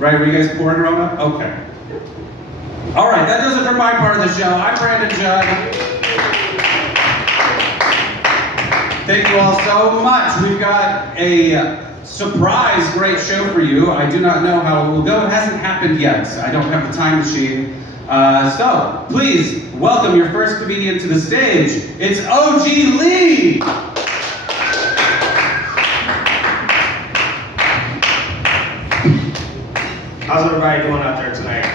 Right, were you guys pouring your own up? Okay. All right, that does it for my part of the show. I'm Brandon Judd. Thank you all so much. We've got a surprise great show for you. I do not know how it will go. It hasn't happened yet. I don't have the time machine. So, please welcome your first comedian to the stage. It's OG Lee! How's everybody doing out there tonight?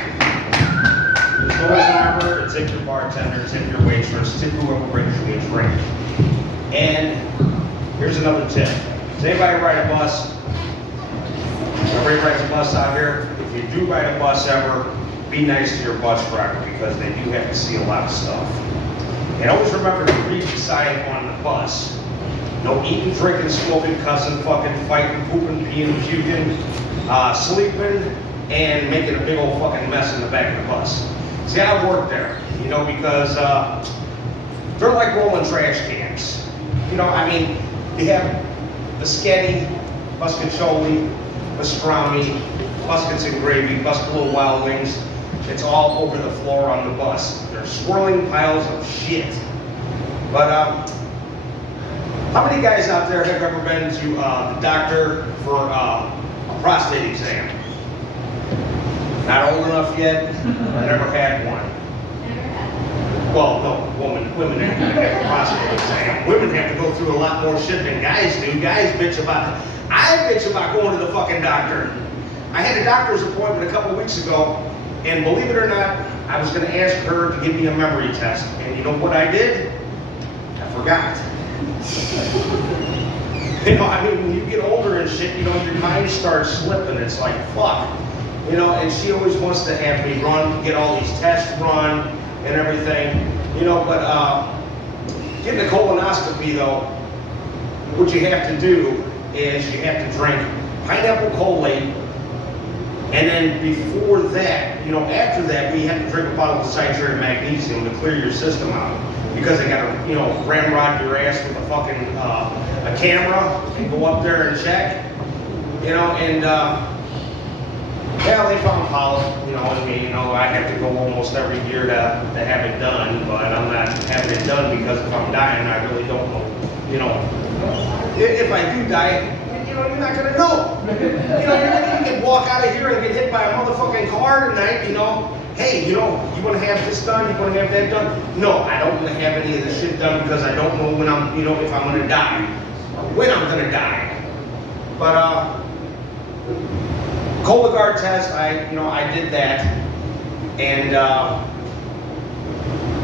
There's no driver, tip your bartender, tip your waitress, tip whoever brings you a drink. And here's another tip. Does anybody ride a bus? Everybody rides a bus out here? If you do ride a bus ever, be nice to your bus driver because they do have to see a lot of stuff. And always remember to read the sign on the bus. No eating, drinking, smoking, cussing, fucking, fighting, pooping, peeing, puking, sleeping, and making a big old fucking mess in the back of the bus. See, I work there, you know, because they're like rolling trash cans. You know, I mean, you have biscotti, buscaccioli, pastrami, biscuits and gravy, Buffalo Wild Wings. It's all over the floor on the bus. They're swirling piles of shit. But how many guys out there have ever been to the doctor for a prostate exam? Not old enough yet? Never had one. Well, no, women have to have a prostate exam. Women have to go through a lot more shit than guys do. Guys bitch about it. I bitch about going to the fucking doctor. I had a doctor's appointment a couple weeks ago, and believe it or not, I was going to ask her to give me a memory test. And you know what I did? I forgot. You know, I mean, when you get older and shit, you know, your mind starts slipping. It's like, fuck. You know, and she always wants to have me run, get all these tests run and everything. You know, but getting a colonoscopy, though, what you have to do is you have to drink pineapple Kool-Aid. And then before that, you know, after that, we have to drink a bottle of citrate magnesium to clear your system out. Because they gotta, you know, ramrod your ass with a fucking, a camera and go up there and check. You know, and, yeah, they found polyp, you know, in me, you know, I have to go almost every year to have it done, but I'm not having it done because if I'm dying, I really don't know, you know. If I do die, you know, you're not gonna know. You know, you can walk out of here and get hit by a motherfucking car tonight, you know. Hey, you know, you wanna have this done, you wanna have that done? No, I don't wanna have any of this shit done because I don't know when I'm, you know, if I'm gonna die, or when I'm gonna die. But, Cologuard test, I did that, and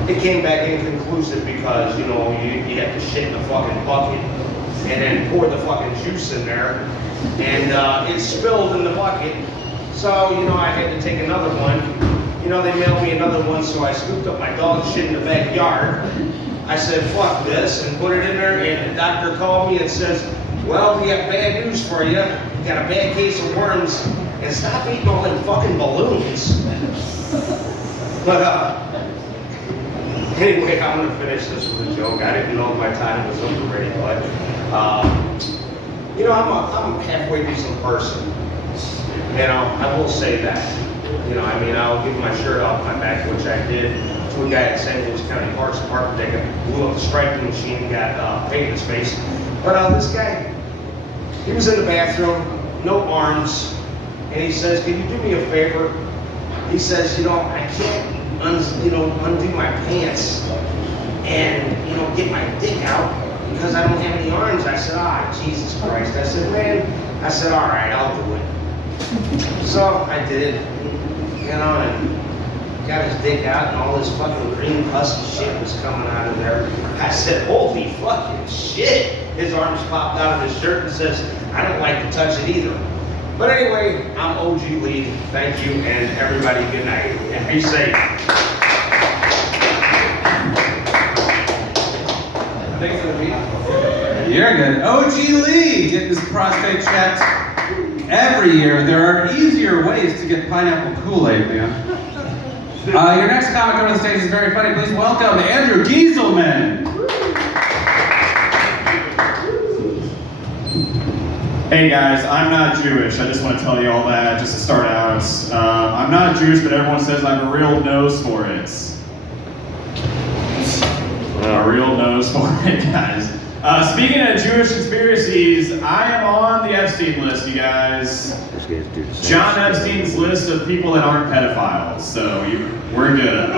it came back inconclusive because, you know, you have to shit in a fucking bucket and then pour the fucking juice in there, and it spilled in the bucket, so, you know, I had to take another one. You know, they mailed me another one, so I scooped up my dog shit in the backyard. I said, fuck this, and put it in there, and the doctor called me and says, well, we have bad news for you. You got a bad case of worms. And stop eating all them fucking balloons. But anyway, I'm gonna finish this with a joke. I didn't know if my time was up already, but you know, I'm a halfway decent person. You know, I will say that. You know, I mean, I'll give my shirt off my back, which I did to a guy at St. Louis County Parks Department. They blew up the striping machine and got paint in his face. But this guy, he was in the bathroom, no arms. And he says, can you do me a favor? He says, you know, I can't, undo my pants and, you know, get my dick out because I don't have any arms. I said, Jesus Christ. I said, man, all right, I'll do it. So I did, you know, and got his dick out and all this fucking green pussy shit was coming out of there. I said, holy fucking shit. His arms popped out of his shirt and says, I don't like to touch it either. But anyway, I'm OG Lee. Thank you, and everybody, good night. And be safe. Thanks for the beat. You're good. OG Lee getting his prostate checked every year. There are easier ways to get pineapple Kool-Aid, man. Your next comic on the stage is very funny. Please welcome Andrew Gieselman. Hey guys, I'm not Jewish. I just want to tell you all that just to start out. I'm not Jewish, but everyone says I have a real nose for it. A real nose for it, guys. Speaking of Jewish conspiracies, I am on the Epstein list, you guys. John Epstein's list of people that aren't pedophiles, so we're good.